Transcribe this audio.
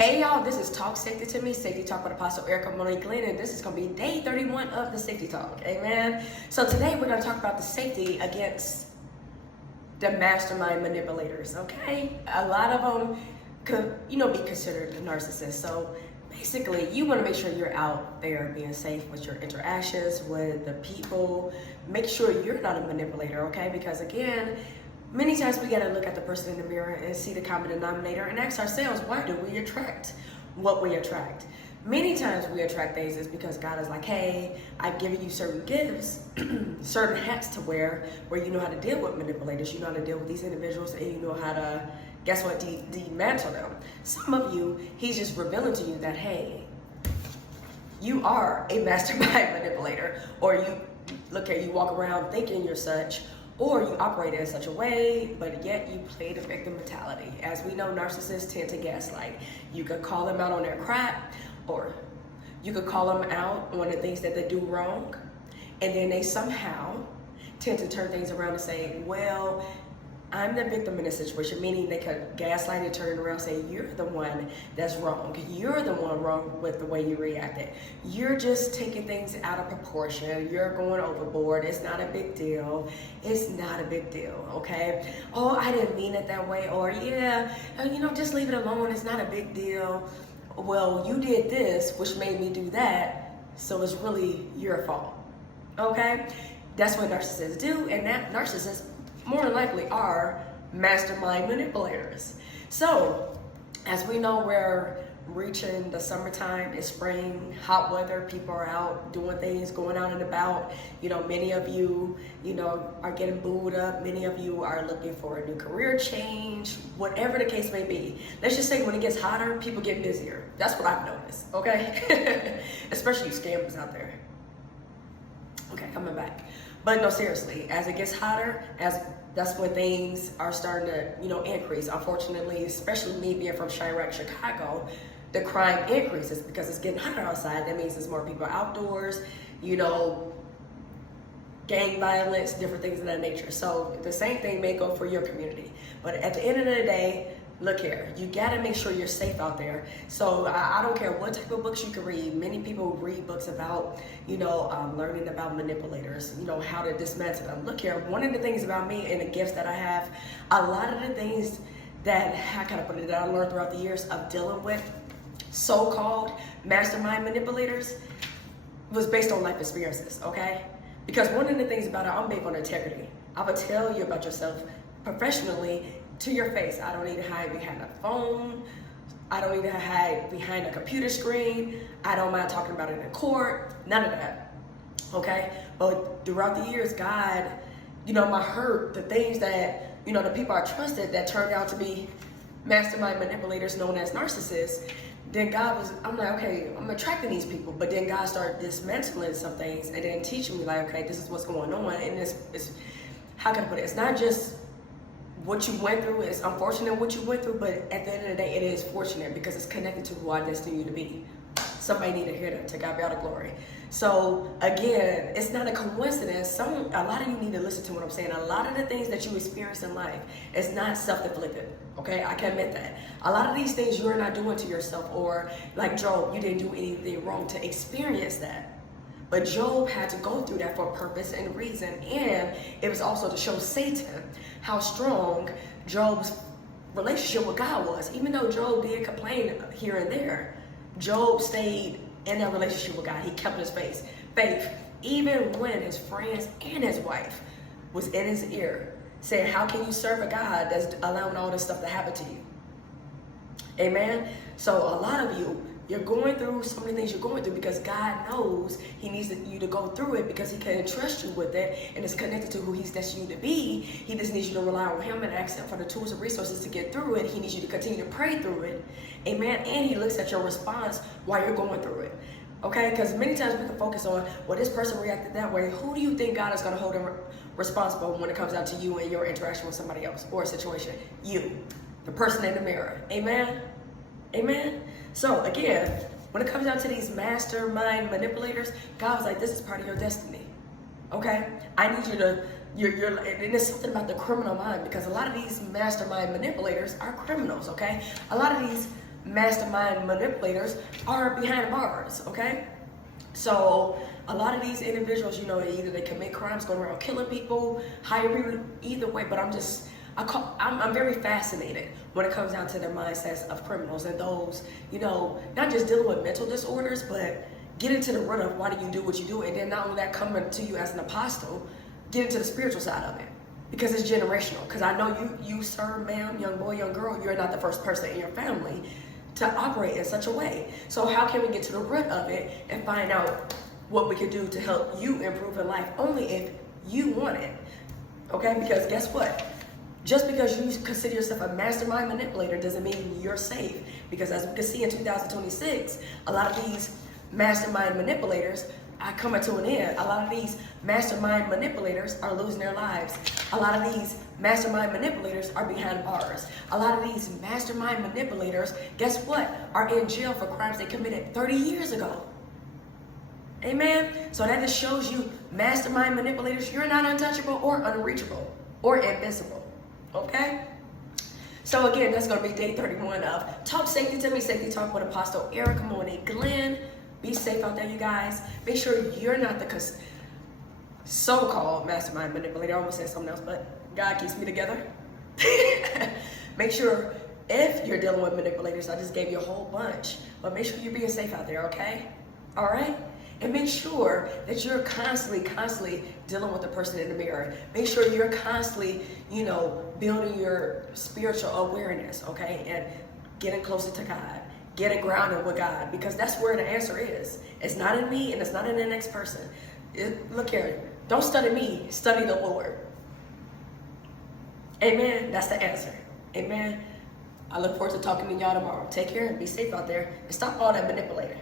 Hey y'all, this is Talk Safety to Me, Safety Talk with Apostle Erica Monique Glenn, and this is going to be day 31 of the Safety Talk, amen? So today we're going to talk about the safety against the mastermind manipulators, okay? A lot of them could, be considered a narcissist. So basically, you want to make sure you're out there being safe with your interactions with the people. Make sure you're not a manipulator, okay? Because again, many times we gotta look at the person in the mirror and see the common denominator and ask ourselves, why do we attract what we attract? Many times we attract things is because God is like, hey, I've given you certain gifts, certain hats to wear, where you know how to deal with manipulators, you know how to deal with these individuals, and you know how to, guess what, dismantle them. Some of you, he's just revealing to you that, hey, you are a mastermind manipulator, or you walk around thinking you're such, or you operate in such a way, but yet you play the victim mentality. As we know, narcissists tend to gaslight. You could call them out on their crap, or you could call them out on the things that they do wrong, and then they somehow tend to turn things around and say, well, I'm the victim in this situation, meaning they could gaslight and turn around and say, you're the one that's wrong. You're the one wrong with the way you reacted. You're just taking things out of proportion. You're going overboard. It's not a big deal. It's not a big deal, okay? Oh, I didn't mean it that way. Or, yeah, just leave it alone. It's not a big deal. Well, you did this, which made me do that, so it's really your fault, okay? That's what narcissists do, and that narcissists more than likely are mastermind manipulators. So, as we know, we're reaching the summertime, it's spring, hot weather, people are out doing things, going out and about. Many of you, are getting booed up. Many of you are looking for a new career change, whatever the case may be. Let's just say when it gets hotter, people get busier. That's what I've noticed, okay? Especially you scammers out there. Okay, coming back. But no, seriously, as it gets hotter, that's when things are starting to, increase. Unfortunately, especially me being from Chirac, Chicago, the crime increases because it's getting hotter outside. That means there's more people outdoors, gang violence, different things of that nature. So the same thing may go for your community. But at the end of the day, look here, you gotta make sure you're safe out there. So I don't care what type of books you can read. Many people read books about, learning about manipulators, how to dismantle them. Look here, one of the things about me and the gifts that I have, a lot of the things that, how can I put it, that I learned throughout the years of dealing with so-called mastermind manipulators was based on life experiences, okay? Because one of the things about it, I'm big on integrity. I will tell you about yourself professionally to your face. I don't need to hide behind a phone. I don't need to hide behind a computer screen. I don't mind talking about it in court. None of that, okay? But throughout the years, God, my hurt, the things that, the people I trusted that turned out to be mastermind manipulators known as narcissists, then I'm like, okay, I'm attracting these people. But then God started dismantling some things and then teaching me like, okay, this is what's going on. And it's how can I put it? It's not just what you went through. It's unfortunate what you went through, but at the end of the day, it is fortunate because it's connected to who I destined you to be. Somebody need to hear that. To God be all the glory. So again, it's not a coincidence. A lot of you need to listen to what I'm saying. A lot of the things that you experience in life is not self-inflicted. Okay, I can admit that. A lot of these things you're not doing to yourself, or like Job, you didn't do anything wrong to experience that. But Job had to go through that for a purpose and reason, and it was also to show Satan how strong Job's relationship with God was. Even though Job did complain here and there, Job stayed in that relationship with God. He kept his faith, even when his friends and his wife was in his ear saying, how can you serve a God that's allowing all this stuff to happen to you? Amen. So a lot of you, you're going through so many things you're going through because God knows he needs you to go through it because he can entrust you with it, and it's connected to who he's destined you to be. He just needs you to rely on him and ask him for the tools and resources to get through it. He needs you to continue to pray through it. Amen. And he looks at your response while you're going through it. Okay? Because many times we can focus on, well, this person reacted that way. Who do you think God is going to hold him responsible when it comes down to you and your interaction with somebody else or a situation? You, the person in the mirror. Amen? Amen? So again, when it comes down to these mastermind manipulators, God was like, this is part of your destiny. Okay? I need you to, and there's something about the criminal mind, because a lot of these mastermind manipulators are criminals, okay? A lot of these mastermind manipulators are behind bars, okay? So a lot of these individuals, you know, either they commit crimes, going around killing people, hire people, either way, but I'm very fascinated when it comes down to their mindsets of criminals and those, you know, not just dealing with mental disorders, but get into the root of why do you do what you do, and then not only that, coming to you as an apostle, get into the spiritual side of it. Because it's generational. Because I know you, sir, ma'am, young boy, young girl, you're not the first person in your family to operate in such a way. So how can we get to the root of it and find out what we can do to help you improve in life? Only if you want it. Okay? Because guess what? Just because you consider yourself a mastermind manipulator doesn't mean you're safe. Because as we can see in 2026, a lot of these mastermind manipulators are coming to an end. A lot of these mastermind manipulators are losing their lives. A lot of these mastermind manipulators are behind bars. A lot of these mastermind manipulators, guess what, are in jail for crimes they committed 30 years ago. Amen? So that just shows you, mastermind manipulators, you're not untouchable or unreachable or invincible. Okay? So again, that's going to be day 31 of Talk Safety to Me, Safety Talk with Apostle Erica Monet Glenn. Be safe out there, you guys. Make sure you're not the so-called mastermind manipulator. I almost said something else, but God keeps me together. Make sure if you're dealing with manipulators, I just gave you a whole bunch, but make sure you're being safe out there, okay? All right? And make sure that you're constantly dealing with the person in the mirror. Make sure you're constantly, you know, building your spiritual awareness, okay? And getting closer to God. Getting grounded with God, because that's where the answer is. It's not in me and it's not in the next person. Look here, don't study me, study the Lord. Amen. That's the answer. Amen. I look forward to talking to y'all tomorrow. Take care and be safe out there and stop all that manipulating.